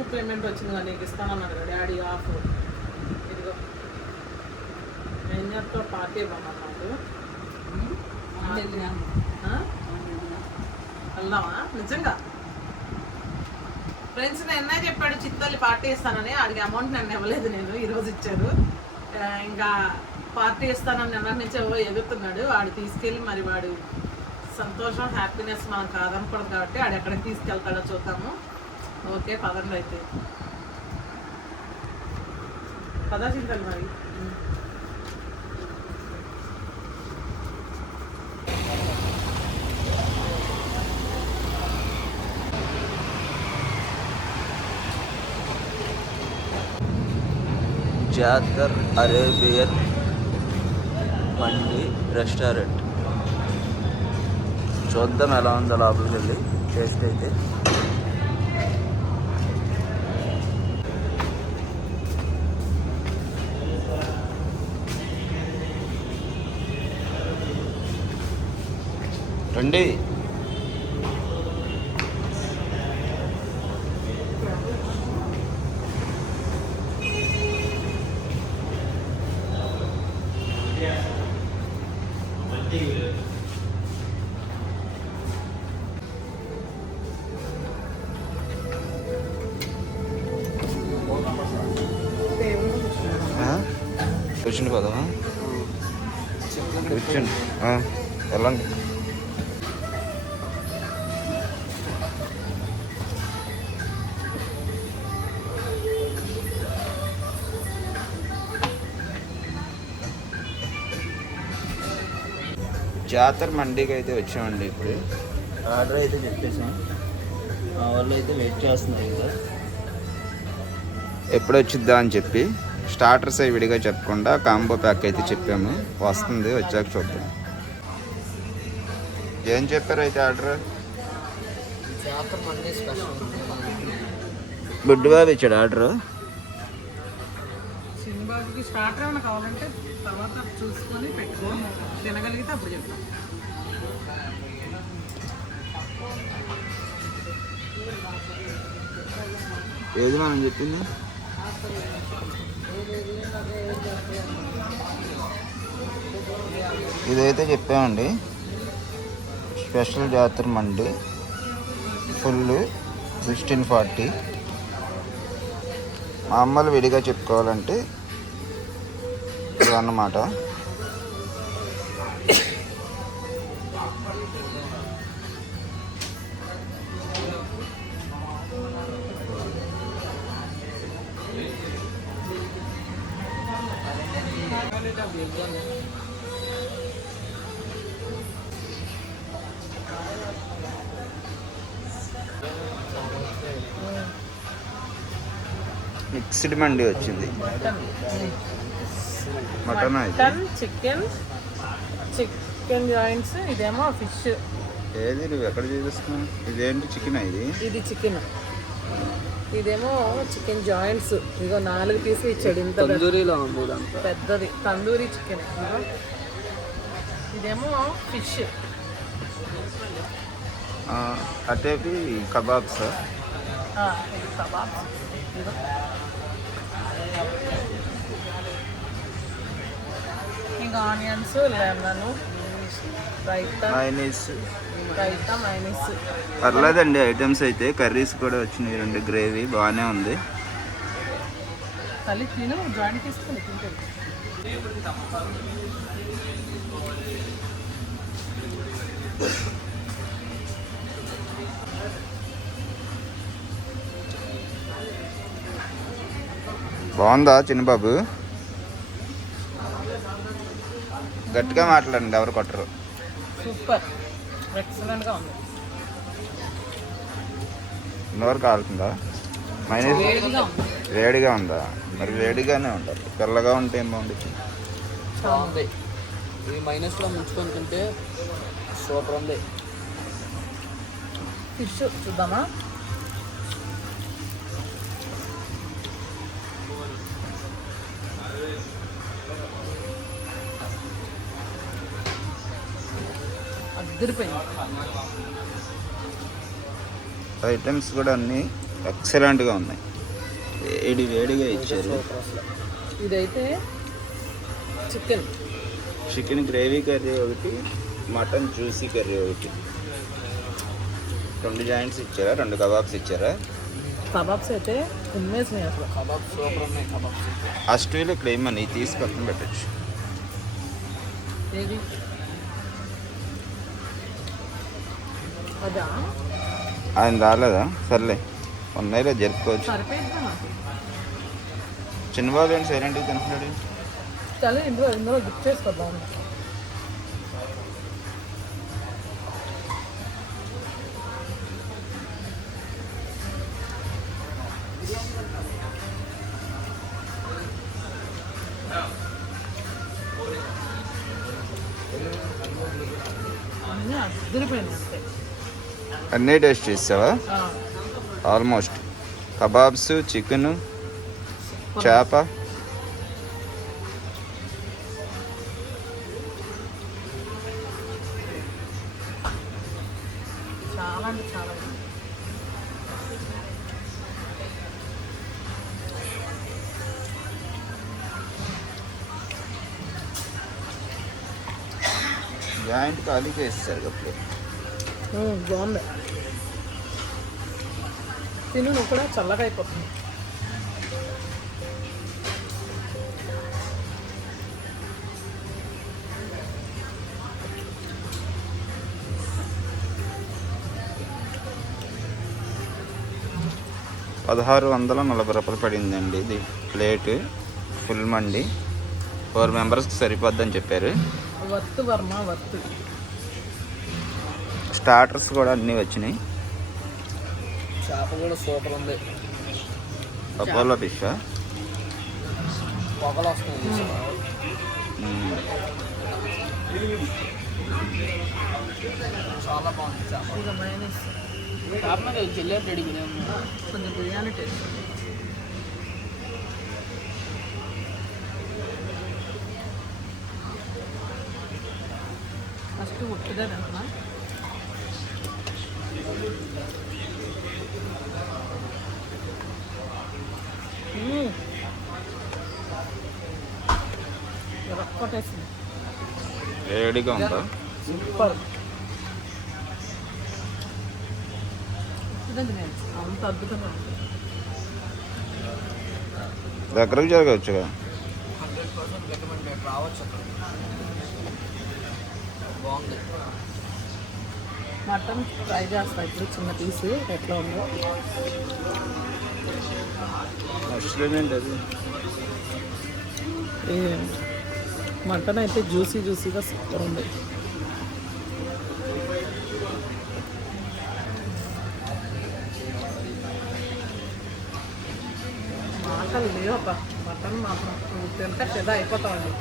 YouTube payment వచ్చింది కదా నీకు ఇస్తానన్నాడు కదా డాడీ ఆఫ్. ఇదిగో. చేస్తావు? పార్టీ ఇవ్వమన్నాడు ఆ? వెళ్దామా? నిజంగా? ఫ్రెండ్స్ నిన్నే చెప్పాడు చిత్తల్లి పార్టీ ఇస్తానని. ఆడికి అమౌంట్ నన్ను ఇవ్వలేదు నేను ఈరోజు ఇచ్చారు. ఇంకా పార్టీ ఇస్తానని నిన్న నుంచి ఎవరో ఎగురుతున్నాడు వాడు తీసుకెళ్ళి మరి వాడు సంతోషం హ్యాపీనెస్ మనం కాదనకూడదు కాబట్టి ఆడు ఎక్కడికి తీసుకెళ్తాడో చూద్దాము. ఓకే పదండి అయితే. పదా చింతలు మరి. Jathar Arabian Mandi restaurant. చూద్దాం ఎలా ఉందో లోపలికి వెళ్ళి టేస్ట్ అయితే. రండి. కూర్చుండి పోదామా? కూర్చోండి. జాతర మండీకి అయితే వచ్చామండి ఇప్పుడు. ఆర్డర్ అయితే చెప్పేసాం. మా వాళ్ళు అయితే వెయిట్ చేస్తున్నారు కదా. ఎప్పుడు వచ్చిద్దా అని చెప్పి స్టార్టర్స్ అవి విడిగా చెప్పకుండా కాంబో ప్యాక్ అయితే చెప్పాము. వస్తుంది వచ్చాక చూద్దాం. ఏం చెప్పారు అయితే ఆర్డర్? గుడ్డు బాబు ఇచ్చాడు ఆర్డర్. సినిమాకి స్టార్టర్ ఏమైనా కావాలంటే తర్వాత చూసుకొని తినగలిగితే అప్పుడు చెప్తాం. ఏది మనం చెప్పింది? ఇదైతే చెప్పామండి. స్పెషల్ జాతర మండి. Full sixteen forty. మా అమ్మలు విడిగా చెప్పుకోవాలంటే ఇది అన్నమాట మిక్స్డ్ మండి వచ్చింది. మటన్ చికెన్ చికెన్ జాయింట్స్ ఇదేమో ఫిష్. ఏది నువ్వు ఎక్కడ చూపిస్తున్నావు ఇదేంటి చికెన్ ఇది? ఇది చికెన్. ఇదేమో చికెన్ జాయింట్స్. ఇదిగో నాలుగు పీసులు ఇచ్చాడు ఇంత తందూరిలో పెద్దది. తందూరి చికెన్. ఇదేమో ఫిష్. ఆ, అటేపి కబాబ్స్. ఇది కబాబ్ ఇదిగో. ఇంకా ఆనియన్స్ లెమన్ మైనీస్ పర్లేదండి ఐటమ్స్ అయితే కర్రీస్ కూడా వచ్చినాయి రెండు గ్రేవీ బాగానే ఉంది. జాయింట్ బాగుందా చిన్నబాబు? గట్టిగా మాట్లాడండి ఎవరు కొట్టరు. సూపర్. ఎక్సలెంట్గా ఉంది. నోరు కాలుతుందా? మైనస్ వేడిగా ఉంది. మరి వేడిగానే ఉండాలి. తెల్లగా ఉంటే ఏం బాగుంటుంది బాగుంది. ఈ మైనస్లో ముంచుకొని తింటే సూపర్ ఉంది. ఫిష్ చూద్దామా? ఐటమ్స్ కూడా అన్నీ ఎక్సలెంట్గా ఉన్నాయి. వేడి వేడిగా ఇచ్చారు. ఇదైతే చికెన్. చికెన్ గ్రేవీ కర్రీ ఒకటి మటన్ జ్యూసీ కర్రీ ఒకటి. రెండు జాయింట్స్ ఇచ్చారా? రెండు కబాబ్స్ ఇచ్చారా? కబాబ్స్ అయితే ఉమ్మేసినాయి అసలు. కబాబ్ సూపర్ ఉన్నాయి కబాబ్స్. ఆ స్టూల్ ఇక్కడ ఏమని తీసి పక్కన పెట్టచ్చు. ఆయన రాలేదా? సర్లే. ఉన్నాయిలే జరుపుకోవచ్చు. చిన్నబాబు ఏంటి? సైలెంట్గా తింటున్నాడు. తల్లి ఇందులో అంతే. అన్నీ టేస్ట్ చేసావా? ఆల్మోస్ట్. కబాబ్స్ చికెన్ చేప. జాయింట్ వేస్తారు అప్పుడు ఉమ్, బాగుంది. తిను నువ్వు కూడా చల్లగా అయిపోతుంది. పదహారు వందల నలభై రూపాయలు పడిందండి ఇది ప్లేట్. ఫుల్ మండి. ఫోర్ మెంబర్స్కి సరిపోద్దని చెప్పారు. వర్త్ వర్మ వర్త్ స్టార్టర్స్ కూడా అన్నీ వచ్చినాయి. చేప కూడా సూపర్ ఉంది. అపోలో ఫిష్ పొగలు చాలా బాగుంది చేప. కొంచెం బిర్యానీ టేస్ట్ ఫస్ట్ ఉట్టిదే తింటున్నా మ్మ్. ఎరక్కొట్టేసింది వేడిగా ఉందా? సూపర్. అంత అద్భుతంగా దగ్గరకు జరగవచ్చుగా? మటన్ ఫ్రై చేస్తా ఇప్పుడు చిన్న పీస్. ఎట్లా ఉందో. మష్రూమ్ ఏంటి అది? మటన్ అయితే జ్యూసీ జ్యూసీగా సూపర్ ఉంది. మాటలు లేవప్ప మటన్ మాత్రం తింటే పెద్ద అయిపోతామండి.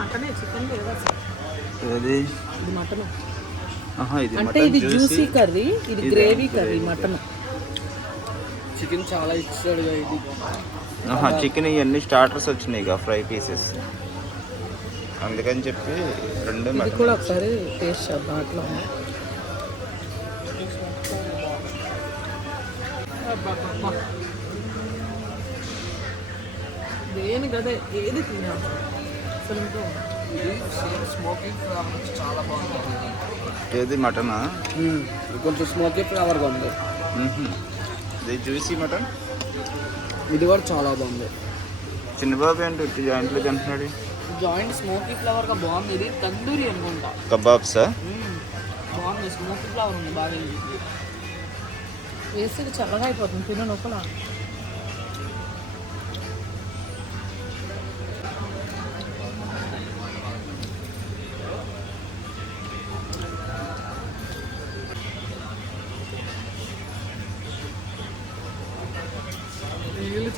మటనే చికెన్ లేదా అసలు. అది ఇది మటన్. అంటే మటన్ ఇది జ్యూసీ. కర్రీ ఇది గ్రేవీ కర్రీ మటన్. చికెన్ చాలా ఇచ్చాడుగా ఇది. ఆహా చికెన్ ఇవన్నీ స్టార్టర్స్ వచ్చినాయి ఇక ఫ్రై పీసెస్ అందుకని చెప్పి రెండు మటన్ కూడా ఒకసారి టేస్ట్ చేద్దాం అట్లా. దేనికి అదే ఏది తినాలి ఇది సేమ్ స్మోకింగ్ ఫ్లేవర్ వచ్చి చాలా బాగుంది. ఏది మటనా? కొంచెం స్మోకీ ఫ్లేవర్గా ఉంది ఇది జ్యూసీ మటన్? ఇది కూడా చాలా బాగుంది. చిన్నబాబు ఏంటి ఉట్టి జాయింట్లు తింటున్నాడు? జాయింట్ స్మోకీ ఫ్లేవర్గా బాగుంది. ఇది తందూరి అనుకుంటా. కబాబ్సా. బాగుంది. స్మోకీ ఫ్లేవర్ ఉంది బాగా. వేసి చల్లగా అయిపోతుంది. తిన లోపల.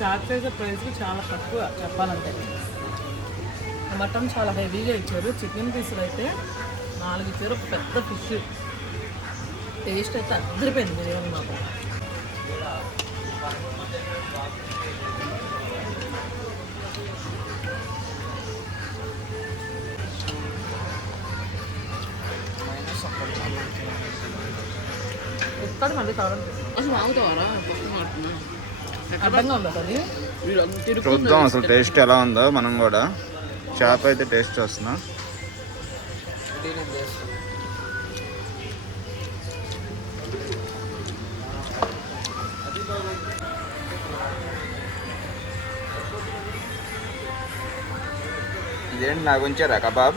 చార్జ్ చేసే ప్రైస్ చాలా తక్కువ చెప్పాలంటే. మటన్ చాలా హెవీగా ఇచ్చారు. చికెన్ పీసులు అయితే నాలుగు ఇచ్చారు. ఒక పెద్ద ఫిష్ టేస్ట్ అయితే అద్దరిపోయింది బిర్యానీ మాత్రం. ఎక్కడ మళ్ళీ కావాలంటే. అసలు ఆగుతావారా పక్కన మాడుతున్నా అడ్డంగా ఉందా అది వీడు అంత తిరుగు చూద్దాం అసలు టేస్ట్ ఎలా ఉందో మనం కూడా. చేప అయితే టేస్ట్ చేస్తున్నా. ఇదేంటి నాకు ఉంచారా కబాబ్?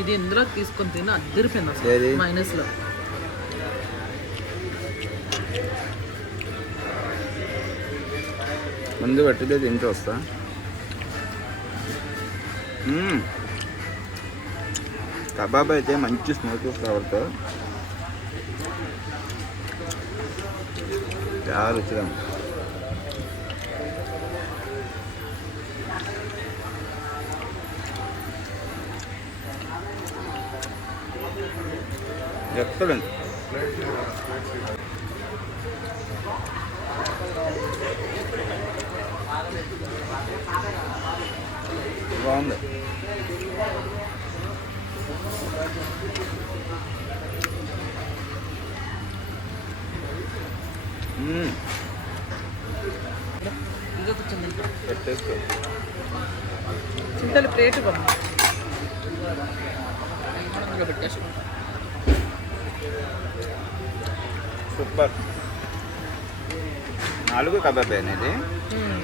ఇది ఇందులో తీసుకొని తిని అద్దరిపోయింది మైనస్లో ముందు పట్టిదే తింటూ వస్తా. కబాబ్ అయితే మంచి స్మోకీ ఫ్లేవర్తో చాలా రుచిగా ఎక్కడండి బాగుంది. చింతలు ప్లేట్ పెట్టేసి సూపర్. నాలుగు కబాబ్ అనేది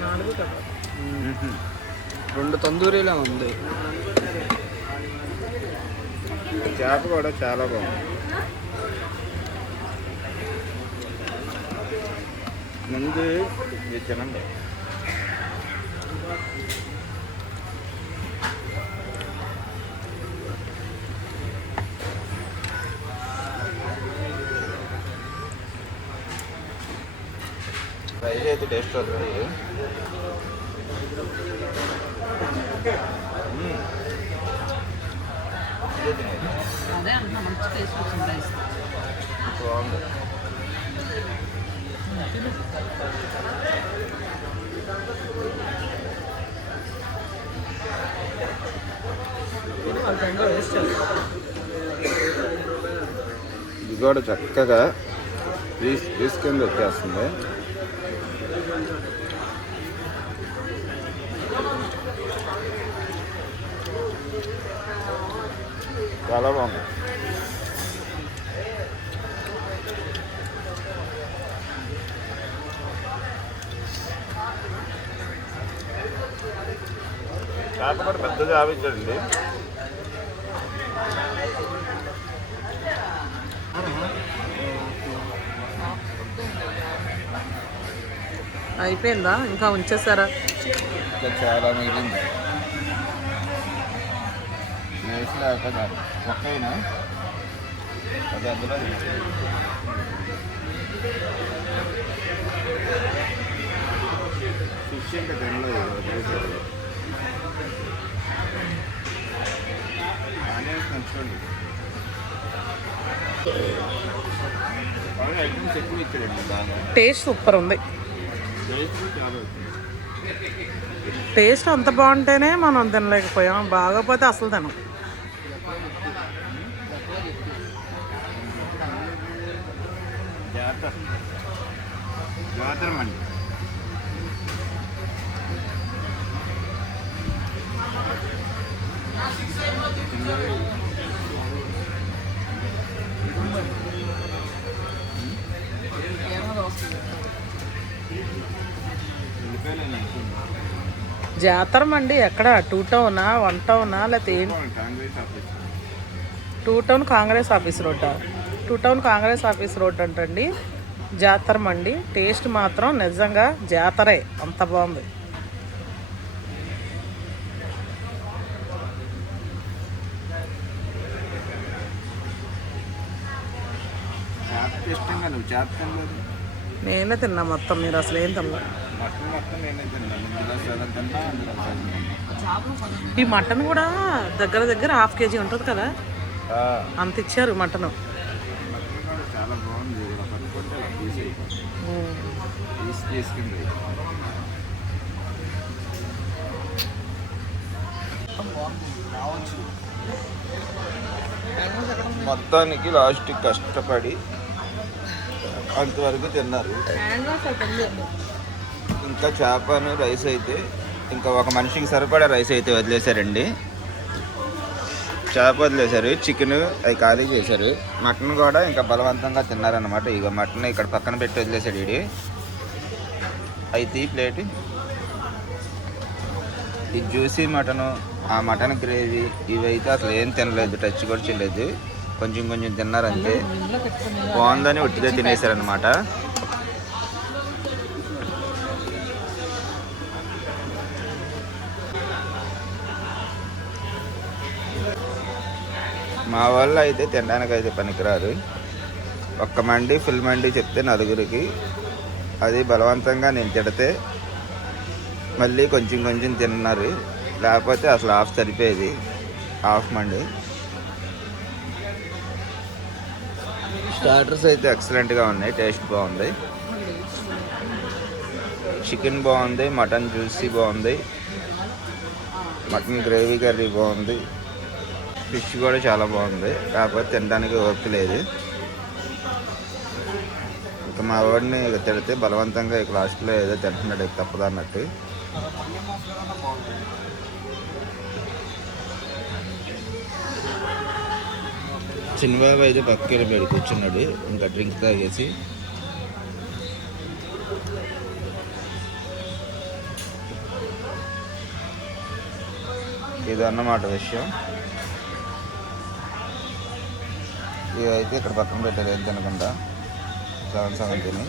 నాలుగు కదా రెండు తందూరీలా ఉంది చేప కూడా చాలా బాగుంది ముందు ఇది తినండి ఫ్రై అయితే టేస్ట్ వస్తుంది మ్మ్. ఇదే తినేది అదే అంటున్నా మంచి టేస్ట్ వచ్చింది రైస్. బాగుంది ఇది కూడా చక్కగా పీస్ పీస్ కింద వచ్చేస్తుంది. చాలా బాగుంది. కూడా పెద్దది ఆవించండి. అయిపోయిందా? ఇంకా ఉంచేసారా ఇంకా చాలా మిగిలింది. ఒక్కైనా అది అందులో ఫిష్ ఇంకా టేస్ట్ సూపర్ ఉంది. టేస్ట్ అంత బాగుంటేనే మనం తినలేకపోయాం. బాగోపోతే అసలు తినం. జాతర. జాతరమండి ఎక్కడ? టూ టౌనా వన్ టౌనా లేకపోతే two town Congress office road two town Congress office road అంటండి. జాతరమండి. టేస్ట్ మాత్రం నిజంగా జాతరే. అంత బాగుంది. చేప నువ్వు చేప నేనే తిన్నా మొత్తం మీరు అసలు ఏం తిన్నా మటన్ మొత్తం నేనే తిన్నాను ఇందులో సగం తిన్నా అందులో సగం తిన్నా ఈ మటన్ కూడా దగ్గర దగ్గర హాఫ్ కేజీ ఉంటుంది కదా? అంత ఇచ్చారు మటన్. మొత్తానికి లాస్ట్ కష్టపడి అంతవరకు తిన్నారు. ఇంకా చేపను రైస్ అయితే ఇంకా ఒక మనిషికి సరిపడా రైస్ అయితే వదిలేశారండి. చేప వదిలేశారు చికెన్ అవి ఖాళీ చేశారు. మటన్ కూడా ఇంకా బలవంతంగా తిన్నారనమాట ఇక మటన్ ఇక్కడ పక్కన పెట్టి వదిలేశాడు ఇడి అయితే ఈ ప్లేట్. ఈ జ్యూసీ మటను ఆ మటన్ గ్రేవీ ఇవైతే అసలు ఏం తినలేదు టచ్ కూడా చేయలేదు. కొంచెం కొంచెం తిన్నారంటే బాగుందని ఒట్టిగా తినేశారనమాట మా వాళ్ళు అయితే తినడానికి అయితే పనికిరారు. ఒక్క మండి ఫుల్ మండి చెప్తే నలుగురికి. అది బలవంతంగా నేను తిడితే మళ్ళీ కొంచెం కొంచెం తిన్నారు. లేకపోతే అసలు హాఫ్ సరిపోయేది. హాఫ్ మండి. స్టార్టర్స్ అయితే ఎక్సలెంట్గా ఉన్నాయి. టేస్ట్ బాగుంది. చికెన్ బాగుంది. మటన్ జ్యూసీ బాగుంది. మటన్ గ్రేవీ కర్రీ బాగుంది. ఫిష్ కూడా చాలా బాగుంది. కాకపోతే తినడానికి ఓపిక లేదు. ఇంకా మా వాడిని తిడితే బలవంతంగా ఇక లాస్ట్లో ఏదో తింటున్నాడు తప్పదన్నట్టు. తప్పదు అయితే పక్కకి వెళ్ళిపోయాడు కూర్చున్నాడు. ఇంకా డ్రింక్ తాగేసి. ఇది అన్నమాట విషయం. ఇది అయితే ఇక్కడ పక్కన పెట్టారు ఏం తినకుండా. సగం సగం తిని.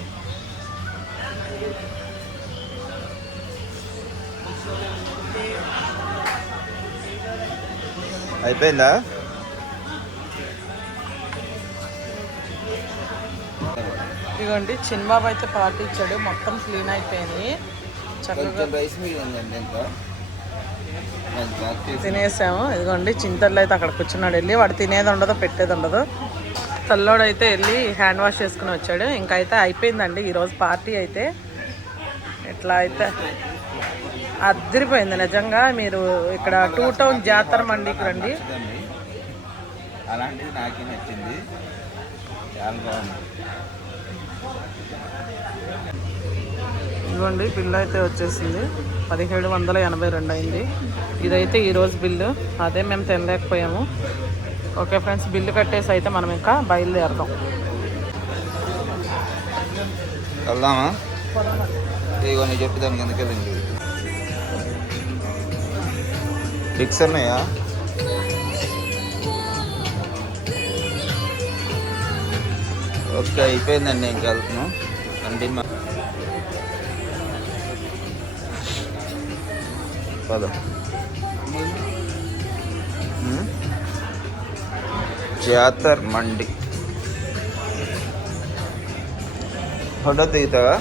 అయిపోయిందా? ఇదిగోండి చిన్నబాబు అయితే పార్టీ ఇచ్చాడు. మొత్తం క్లీన్ అయిపోయింది. చక్కగా రైస్ తినేసాము. ఇదిగోండి చింతల్లో అయితే అక్కడ కూర్చున్నాడు వెళ్ళి. వాడు తినేది ఉండదు పెట్టేది ఉండదు. తల్లోడు అయితే వెళ్ళి హ్యాండ్ వాష్ చేసుకుని వచ్చాడు. ఇంకా అయితే అయిపోయిందండి. ఈరోజు పార్టీ అయితే. ఇట్లా అయితే అద్దరిపోయింది నిజంగా. మీరు ఇక్కడ టూ టౌన్ జాతర మండికి రండి. అలాంటిది నాకే నచ్చింది. చాలా బాగుంది. ఇదిగోండి బిల్లు అయితే వచ్చేసింది. పదిహేడు వందల ఎనభై రెండు అయింది. ఇదైతే ఈరోజు బిల్లు. అదే మేము తినలేకపోయాము. ఓకే ఫ్రెండ్స్ బిల్లు కట్టేసి అయితే మనం ఇంకా బయలుదేరదాం. వెళ్దామా? ఇదిగో నేను చెప్పి దానికి ఎందుకు వెళ్ళింది? ఫిక్స్ ఉన్నాయా? ఓకే అయిపోయిందండి ఇంక వెళ్తున్నాం. అండి మా పద. జాతర్ మండి. ఫోటో దిగుతావా?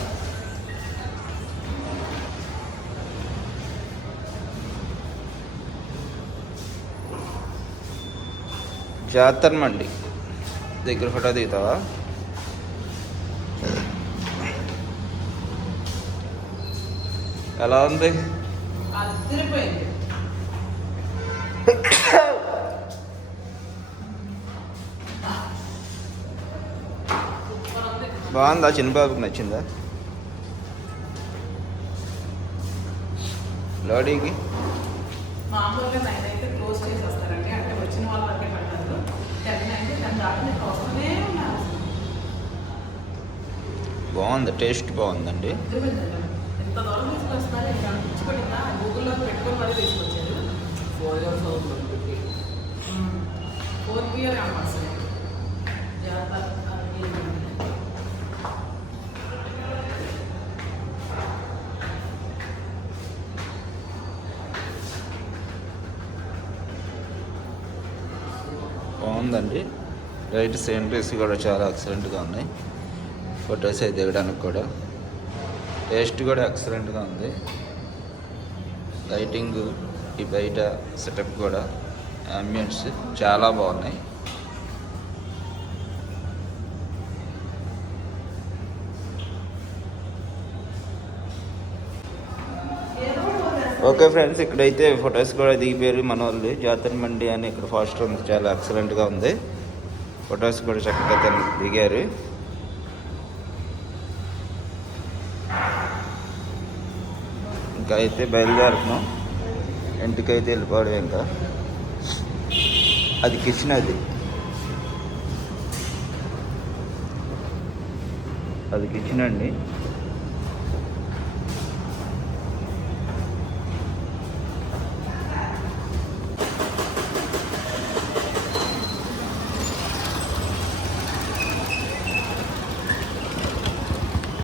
జాతర్ మండి. దగ్గర ఫోటో దిగుతావా? ఎలా ఉంది? బాగుందా? చిన్నబాబుకి నచ్చిందా? లోడీకి? మామూలుగా నైన్ అయితే క్లోజ్ చేసేస్తారండి. అంటే వచ్చిన వాళ్ళకే పెట్టారు టెన్ అయితే టెన్ దాకా మీకు వస్తూనే ఉన్నారు. బాగుంది. టేస్ట్ బాగుందండి. గూగుల్లో పెట్టుకొని మరీ ఫోర్ ఇయర్స్ అవుతుంది ఇయర్ బాగుందండి. రైట్ సీనరీస్ కూడా చాలా ఎక్సలెంట్గా ఉన్నాయి. ఫొటోస్ అయితే దిగడానికి కూడా. టేస్ట్ కూడా ఎక్సలెంట్గా ఉంది. లైటింగ్ ఈ బయట సెటప్ కూడా అంబియన్స్ చాలా బాగున్నాయి. ఓకే ఫ్రెండ్స్ ఇక్కడైతే ఫొటోస్ కూడా దిగిపోయారు మన వాళ్ళు జాతర మండి అని ఇక్కడ ఫాస్ట్ ఉంది. చాలా ఎక్సలెంట్గా ఉంది. ఫొటోస్ కూడా చక్కగా దిగారు. అయితే బయలుదేరుతున్నాం. ఇంటికైతే వెళ్ళిపోవడం ఇంకా అది కిచెన్ అది. అది కిచెన్ అండి.